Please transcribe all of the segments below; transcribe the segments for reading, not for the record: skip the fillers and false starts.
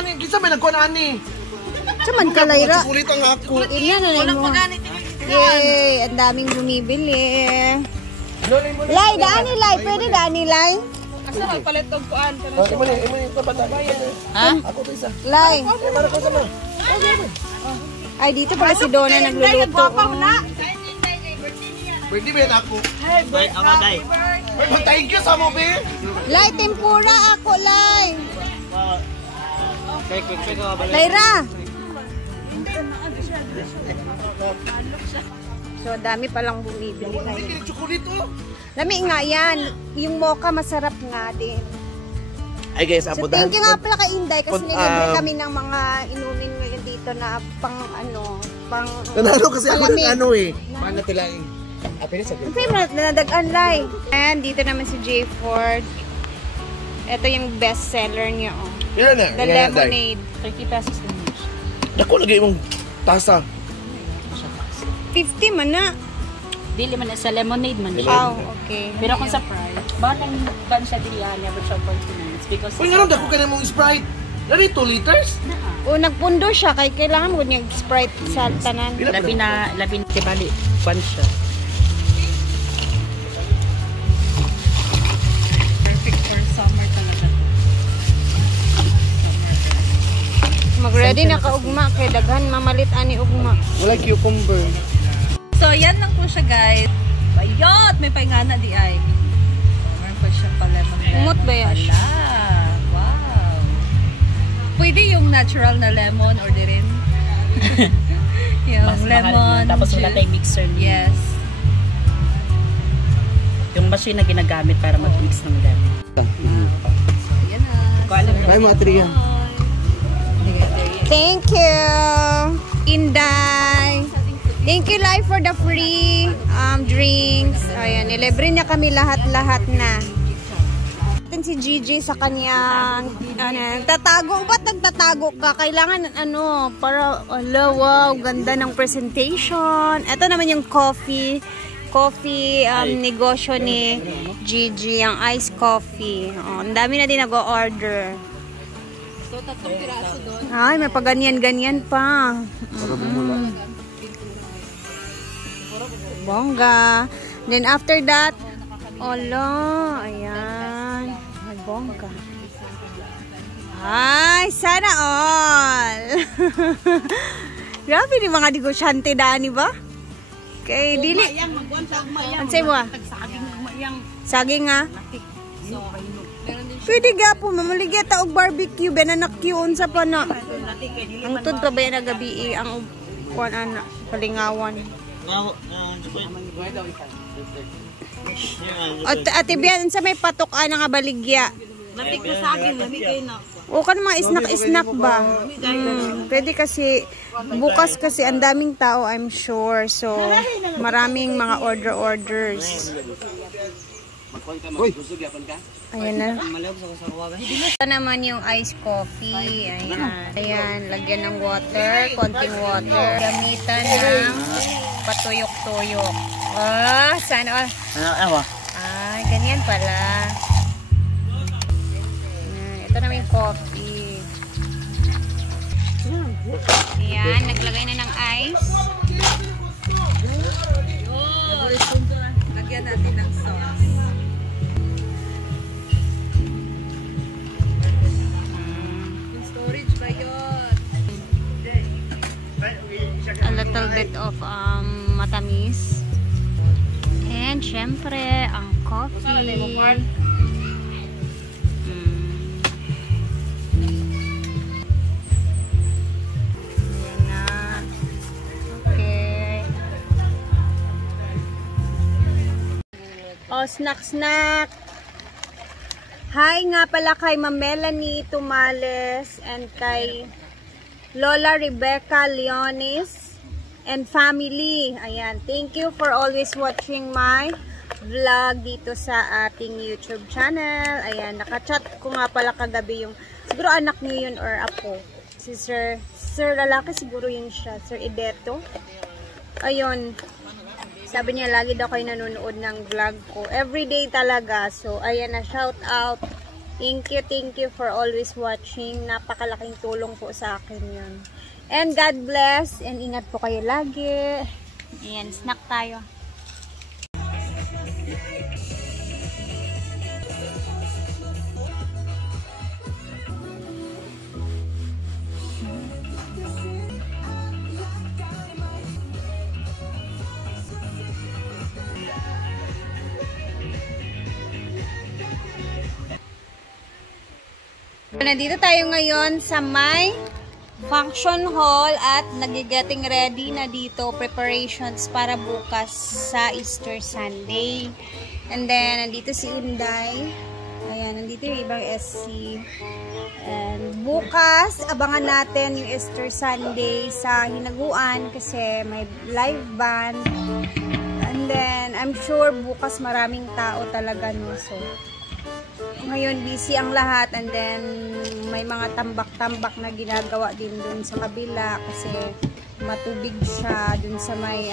ani, kisa may nagkuhan ani. Saman ka, Lyra. Chocolate ang ako. Iyan na mo. Yay, ang daming bumibili. Lay, Dani, Lay. Pwede, Dani, Lay. Asa magpalit og kuan? Imani ito bata. Ha? Ako to isa. Lay. Para ko sama. Ay, dito pala si Donna nagluluto. Birthday ba ako? Bye, ako dai. Thank you sa mo, be. Lay, tempura ako, Lay. Kay ko ba? Lyra. So, dami palang bumibili. Hindi chocolate oh. Lami nga yan. Yung mocha masarap nga din. Ay guys, So, thank you nga pala kay Inday kasi nilibre kami ng mga inumin ngayon dito na pang nanalo kasi ako ng palamig. ano eh. Paano tila eh. Apin sa Ang favorite na nadaganlay. And dito naman si J. Ford. Ito yung best seller niya. Oh. Ilan na? The lemonade. 30 pesos din. Dako lagi mong tasa. 50 man na. Dili man sa lemonade man. Oh, okay. Pero kung sa price, bakit ban siya dili never siya for 2 minutes because Uy, nga dako ka na mong Sprite. Lari 2 liters? O nagpundo siya kay kailangan mo niyang Sprite sa tanan. labi na tibali ban siya. Perfect for summer talaga. Mag-ready na ka ugma kay daghan mamalit ani ugma. Wala cucumber. So, yan lang po siya, guys. Bayot! May paingana di ay. Meron pa siya pa lemon. Umot ba yan? Ala! Wow! Pwede yung natural na lemon or di rin? Yung mas lemon. Tapos wala tayong mixer. Yes. Yung machine na ginagamit para mag-mix ng lemon. Yan na. Bye mga triyan. Thank you, Inday. Thank you, Lai, for the free drinks. Ayan, nilibre niya kami lahat-lahat na. Si Gigi sa kanyang tatago. Ba't nagtatago ka? Kailangan para wow, ganda ng presentation. Ito naman yung coffee negosyo ni Gigi, ang iced coffee. Oh, ang dami na din nag-order. So, 3 piraso doon. Ay, may paganyan-ganyan pa. Bongga. Then after that, ayan. Ay, bongga. Ay, sana all. Grabe ni mga negosyante dani ba? Kay dili. Ansay mo? Saging nga. Pwede gapo mamaligya ta og barbecue benanakyu unsa pa na. Ang tud pa ba na gabi ang kuan ana palingawan. Ate Bian, sa may patok nga baligya. Latik na sa akin, lamig kayo na. O kan mga snack ba? Pwede kasi, bukas kasi ang daming tao, I'm sure. So, maraming mga orders. Ayan na. Ito naman yung iced coffee. Ayan, lagyan ng water, konting water. Gamitan ng patuyok-tuyok. Sana ay, ganyan pala. Ito naman yung coffee. Ayan, naglagay na ng ice. Lagyan natin ng sauce. Storage ba yun? A little bit of matamis. And syempre, ang coffee. Oh, snack. Hi nga pala kay Ma'am Melanie Tumales and kay Lola Rebecca Leonis and family. Ayan, thank you for always watching my vlog dito sa ating YouTube channel. Ayan, nakachat ko nga pala kagabi yung, siguro anak niyo yun or apo. Si Sir lalaki siguro yun siya, Sir Edeto. Ayun. Sabi niya, lagi daw kayo nanonood ng vlog ko. Everyday talaga. So, ayan na, shout out Thank you for always watching. Napakalaking tulong po sa akin yun. And God bless. And ingat po kayo lagi. Ayan, snack tayo. Nandito tayo ngayon sa may function hall at nagigetting ready na dito preparations para bukas sa Easter Sunday. And then nandito si Inday. Ayan, nandito yung ibang SC. And bukas abangan natin yung Easter Sunday sa Hinaguan kasi may live band. And then I'm sure bukas maraming tao talaga, no. So ngayon busy ang lahat, and then may mga tambak-tambak na ginagawa din dun sa kabila kasi matubig siya dun sa may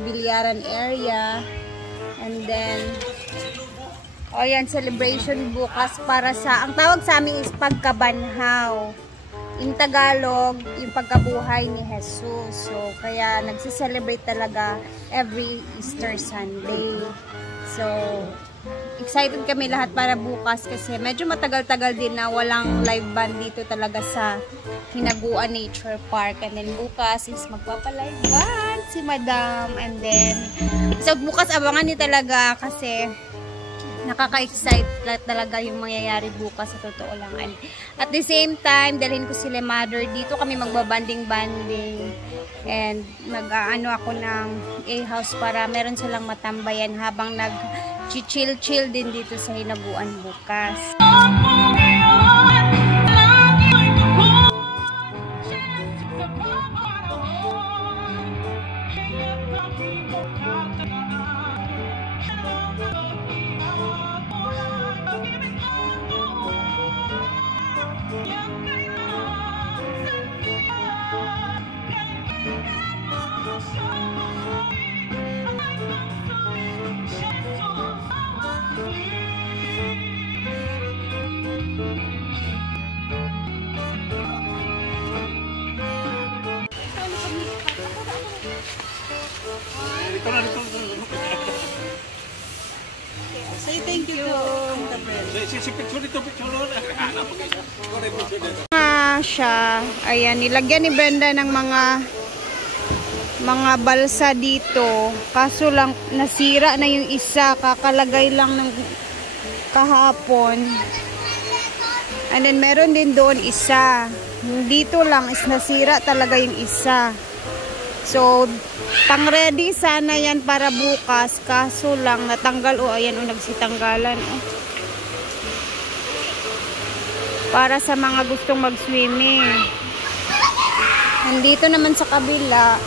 bilyaran area. And then yan, celebration bukas para sa, ang tawag sa amin is pagkabanhaw. In Tagalog, yung pagkabuhay ni Jesus. So kaya nagse-celebrate talaga every Easter Sunday. So excited kami lahat para bukas kasi medyo matagal-tagal din na walang live band dito talaga sa Hinaguan Nature Park. And then bukas is magpapa-live band si Madam. And then so bukas abangan niyo talaga kasi nakaka-excite talaga yung mangyayari bukas sa totoo lang. And at the same time, dalhin ko sila mother dito, kami magbabanding-banding. And mag-ano ako ng A-house para meron silang matambayan habang nag-chill-chill din dito sa Hinaguan bukas. Say thank you to siya. Ayan, nilagyan ni Brenda ng mga balsa dito. Kaso lang nasira na yung isa, kakalagay lang ng kahapon. And then meron din doon isa. Dito lang is nasira talaga yung isa. So pang ready sana yan para bukas, kaso lang natanggal. Ayan nagsitanggalan. Para sa mga gustong mag-swimming. Nandito naman sa kabila,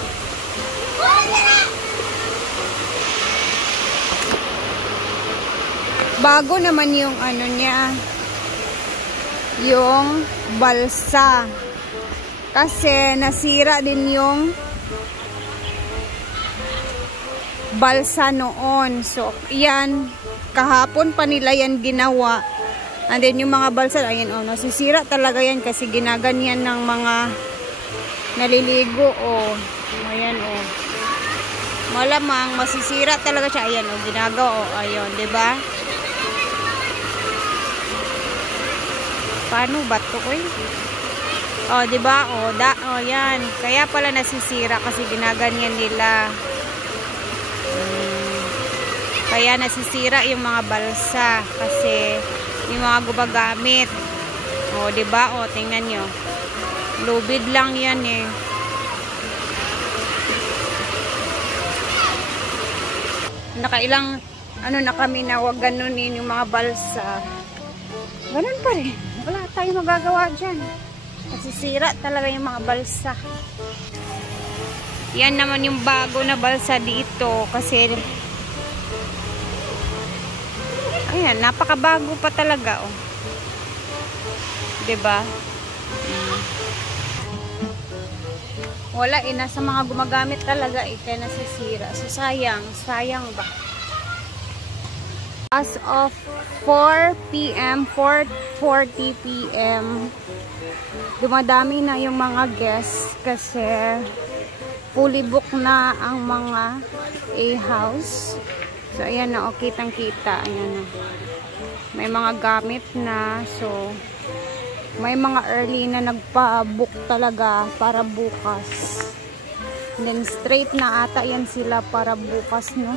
bago naman yung ano niya, yung balsa. Kasi nasira din yung balsa noon. So, yan, kahapon pa nila yan ginawa. And then yung mga balsa, ayan nasisira talaga yan kasi ginaganyan ng mga naliligo. Ayan malamang masisira talaga siya. Ayan ginagawa. Ayun, 'di ba? Paano ba 'to, oy? 'Di ba? Yan. Kaya pala nasisira kasi ginaganyan nila. Kaya nasisira yung mga balsa kasi yung mga gumagamit. 'Di ba? Tingnan nyo. Lubid lang yan Nakailang na kami na wag ganunin yung mga balsa. Ganun pa rin. Wala tayong magagawa dyan. Nasisira talaga yung mga balsa. Yan naman yung bago na balsa dito kasi ayan, napakabago pa talaga, diba? Wala, nasa mga gumagamit talaga, kaya nasisira. So, sayang ba? As of 4 p.m., 4:40 p.m., dumadami na yung mga guests kasi fully book na ang mga A-house. So, ayan na, okay, kitang-kita. Ayan na. May mga gamit na. So, may mga early na nagpa-book talaga para bukas. And then, straight na ata yan sila para bukas, no?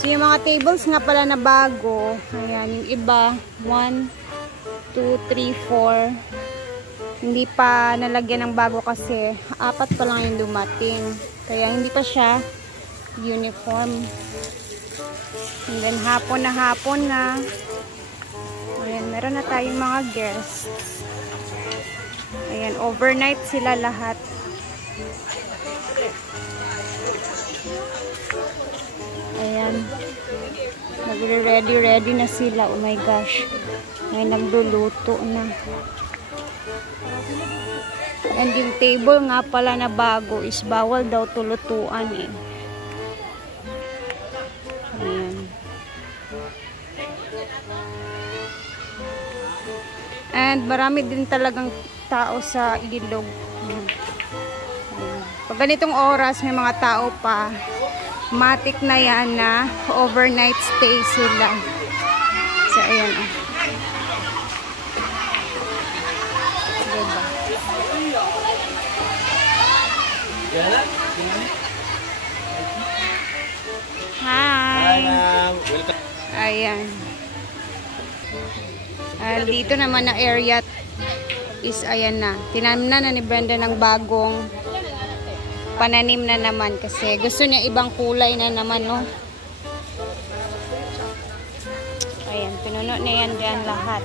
So, yung mga tables nga pala na bago, ayan, yung iba, 1, 2, 3, 4, hindi pa nalagyan ng bago kasi 4 pa lang yung dumating. Kaya hindi pa siya uniform. And then, hapon na. Ayan, meron na tayong mga guests. Ayan, overnight sila lahat. Ayan. Nagre-ready na sila. Oh my gosh. May nagluluto na. And yung table nga pala na bago is bawal daw tulutuan eh. Ayan. And marami din talagang tao sa ilog. Ayan. Pag ganitong oras may mga tao pa. Matik na yan na overnight stay sila. So, ayan. Diba? Hi! Ayan. Dito naman na area is ayan na. Tinamnan na ni Brenda ng bagong pananim na naman kasi gusto niya ibang kulay na naman, no? Ayan, pinuno na yan dyan lahat.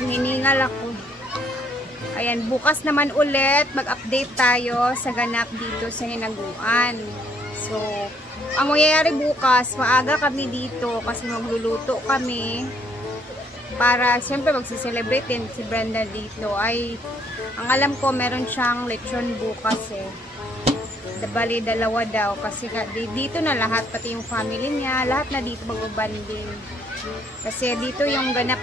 Hiningal ako. Ayan, bukas naman ulit mag-update tayo sa ganap dito sa Hinaguan. So, ang mangyayari bukas, maaga kami dito kasi magluluto kami para siyempre magsiselebrate din si Brenda dito. Ay, ang alam ko meron siyang lechon bukas eh. Bali, 2 daw kasi dito na lahat, pati yung family niya, lahat na dito mag-banding. Kasi dito yung ganap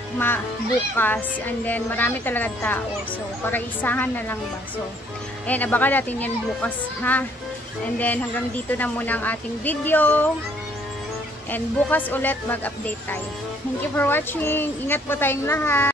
bukas and then marami talaga tao. So, para isahan na lang ba. So, ayan, abangan natin yan bukas ha. And then hanggang dito na muna ang ating video. And bukas ulit mag-update tayo. Thank you for watching. Ingat po tayong lahat.